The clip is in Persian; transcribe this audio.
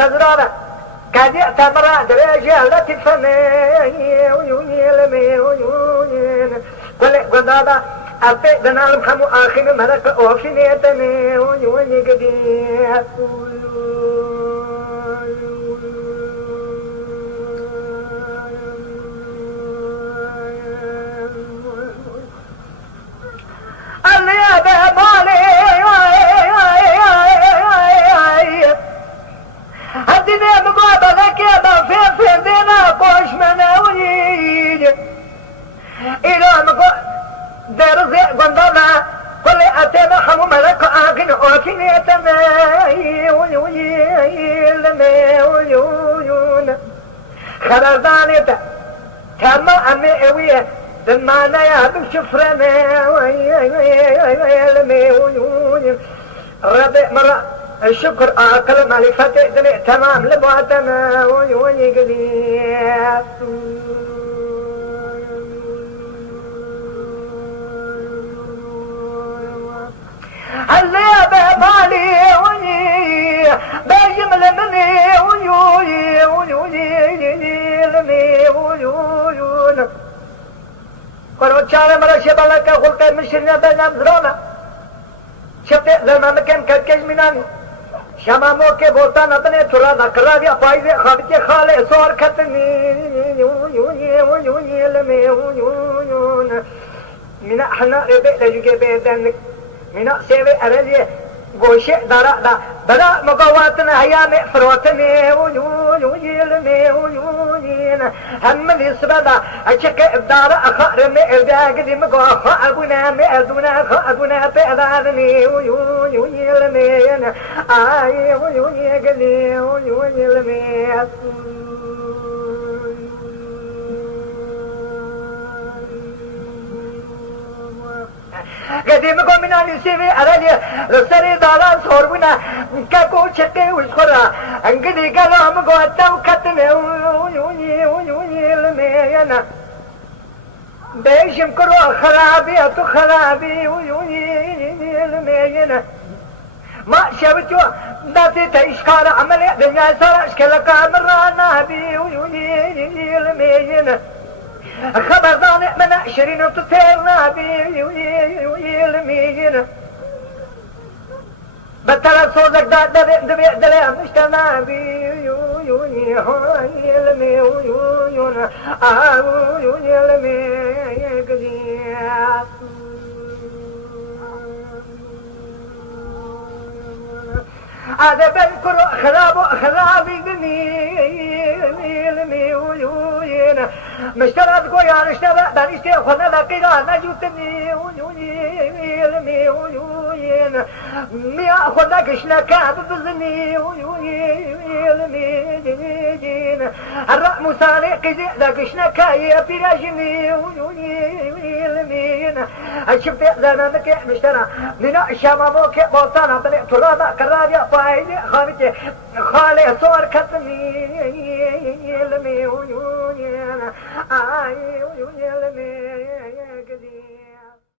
تزرعه قد اعتبر درجة التي فني ويوني لمي ويوني قل هذا أبدنا الخمو آخر مرق أوفنيتني ويوني قدير اللي بمالي هدينا مقابلك يا في دينا قوش مناويج إلى درزي قندنا كل أتنا حمو ملك آقن أوكين يتماي ويلمي ويون خلال كما أمي أويه دمانا يا بشفرنا ويلمي ويون ربي مرة الشكر آكل معرفة دلي تمام لبعتنا ويوني قدير اللي بمالي وني بجمل مني ويوني ويوني لمي ويون قلوا تشارة مرة شبالك خلقا مشرنا بنام زرانا شبت زمان كان كتكش مناني شمامو के बोलता न तने थोड़ा नकरा दिया पाइजे खाद के खाले सोर खतनी मिना हना रेबे लजुके बेदन मिना सेवे अरजे गोशे दारा दा बड़ा मगवातन हया में फरोतने हम निस्बदा अचक दारा अखर में एदाग दिम गो अबुना में अबुना पे अदानी आए गले قديم قومنا نسيبي أرجع رسالة دارا صوربنا كاكو شكي وشخرا انقدي كلام قوتا وكتنا الميانا بيشم كرو خرابي أتو خرابي الميانا ما شبتو ناتي تيشكار عملي دنيا سارة اشكالك عمرانا بي الميانا خبردان من عشرين وتطيرنا بيلمين بطلع صوزك دبي مشتنا بيوني يلمي ويون يلمي قدير هذا بنكر خرابي يلمي ويون مشترى بقويان اشتبه بانشتي خلنا لقينا نجوتني يلمي ويون ميا خلنا قشنا كاب بزني يلمي جين الرأ مساني قزي لقشنا كاية براجني يلمين الشبت زمانك مشترى من الشماموك بوطانا بني ترادا كرابيا فايدي خالي صور كتني يلمي ويون آي يلمي